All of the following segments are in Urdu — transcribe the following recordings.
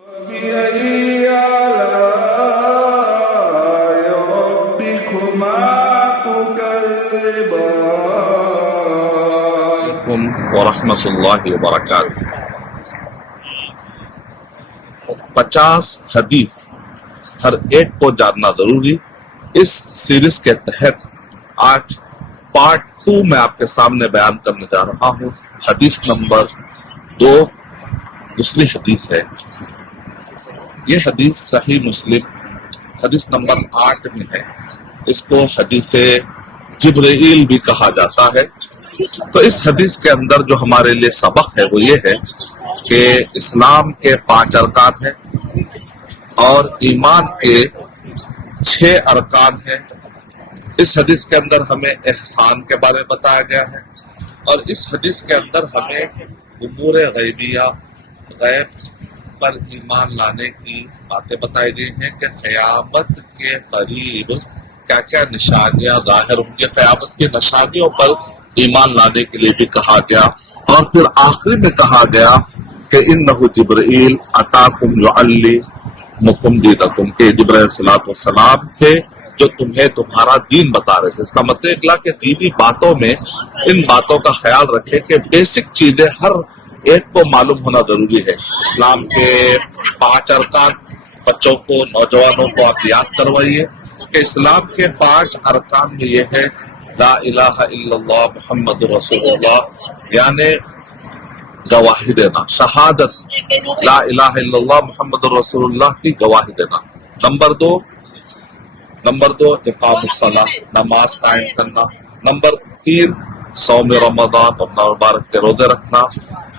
فبأي آلاء ربكما تكذبان ورحمۃ اللہ وبرکاتہ۔ 50 حدیث ہر ایک کو جاننا ضروری۔ اس سیریز کے تحت آج پارٹ 2 میں آپ کے سامنے بیان کرنے جا رہا ہوں۔ حدیث نمبر 2 دوسری حدیث ہے۔ یہ حدیث صحیح مسلم حدیث نمبر 8 میں ہے۔ اس کو حدیث جبرائیل بھی کہا جاتا ہے۔ تو اس حدیث کے اندر جو ہمارے لیے سبق ہے وہ یہ ہے کہ اسلام کے 5 ارکان ہیں اور ایمان کے 6 ارکان ہیں۔ اس حدیث کے اندر ہمیں احسان کے بارے میں بتایا گیا ہے، اور اس حدیث کے اندر ہمیں امور غیبیہ غیب پر ایمان لانے کی باتیں بتائی گئی ہیں کہ قیامت کے قریب کیا کیا نشانیاں ظاہر ہوں گی۔ قیامت کی نشانیوں پر ایمان لانے کے لیے بھی کہا گیا، اور پھر آخری میں کہا گیا کہ انہ جبرائیل اتاکم یعلمکم دینکم، کہ جبرائیل السلام تھے جو تمہیں تمہارا دین بتا رہے تھے۔ اس کا مطلب نکلا کہ دینی باتوں میں ان باتوں کا خیال رکھے کہ بیسک چیزیں ہر ایک کو معلوم ہونا ضروری ہے۔ اسلام کے 5 ارکان بچوں کو، نوجوانوں کو آپ یاد کروائیے کہ اسلام کے 5 ارکان میں یہ ہے لا الہ الا اللہ محمد رسول اللہ، یعنی گواہی دینا، شہادت لا الہ الا اللہ محمد رسول اللہ کی گواہی دینا۔ نمبر دو اقام الصلاۃ، نماز قائم کرنا۔ نمبر 3 صوم رمضان، رمضان مبارک کے روزے رکھنا۔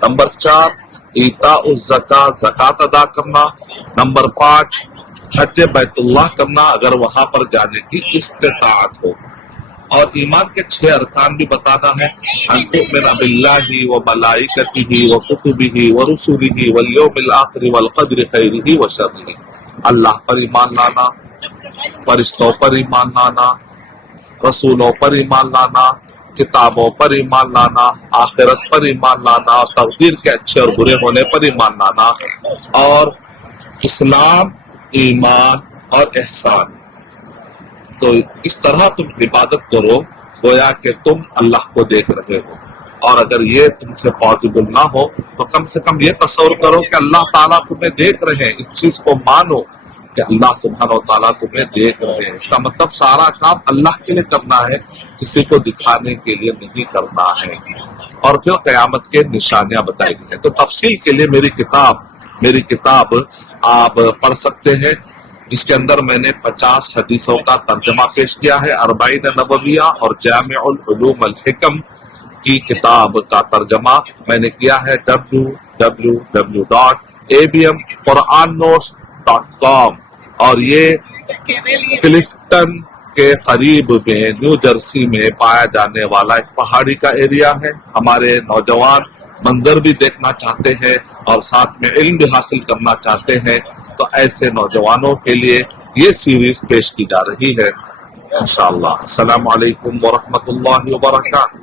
نمبر 4 ایتاء الزکاۃ، زکوٰۃ ادا کرنا۔ نمبر 5 حج بیت اللہ کرنا اگر وہاں پر جانے کی استطاعت ہو۔ اور ایمان کے 6 ارکان بھی بتانا ہے، ان تؤمن باللہ وملائکتہ وکتبہ ورسلہ والیوم الآخر والقدر خیرہ وشرہ۔ اللہ پر ایمان لانا، فرشتوں پر ایمان لانا، رسولوں پر ایمان لانا، کتابوں پر ایمان لانا، آخرت پر ایمان لانا، اور تقدیر کے اچھے اور برے ہونے پر ایمان لانا، اور اسلام، ایمان اور احسان۔ تو اس طرح تم عبادت کرو گویا کہ تم اللہ کو دیکھ رہے ہو، اور اگر یہ تم سے پاسبل نہ ہو تو کم سے کم یہ تصور کرو کہ اللہ تعالیٰ تمہیں دیکھ رہے ہیں۔ اس چیز کو مانو کہ اللہ سبحانہ و تعالیٰ تمہیں دیکھ رہے ہیں۔ اس کا مطلب سارا کام اللہ کے لیے کرنا ہے، کسی کو دکھانے کے لیے نہیں کرنا ہے۔ اور پھر قیامت کے نشانیاں بتائی گئی ہیں۔ تو تفصیل کے لیے میری کتاب آپ پڑھ سکتے ہیں، جس کے اندر میں نے 50 حدیثوں کا ترجمہ پیش کیا ہے۔ 40 نبویہ اور جامع العلوم الحکم کی کتاب کا ترجمہ میں نے کیا ہے www.abmqurannotes.com، اور یہ کلفٹن کے قریب میں نیو جرسی میں پایا جانے والا ایک پہاڑی کا ایریا ہے۔ ہمارے نوجوان منظر بھی دیکھنا چاہتے ہیں اور ساتھ میں علم بھی حاصل کرنا چاہتے ہیں، تو ایسے نوجوانوں کے لیے یہ سیریز پیش کی جا رہی ہے انشاءاللہ۔ السلام علیکم ورحمۃ اللہ وبرکاتہ۔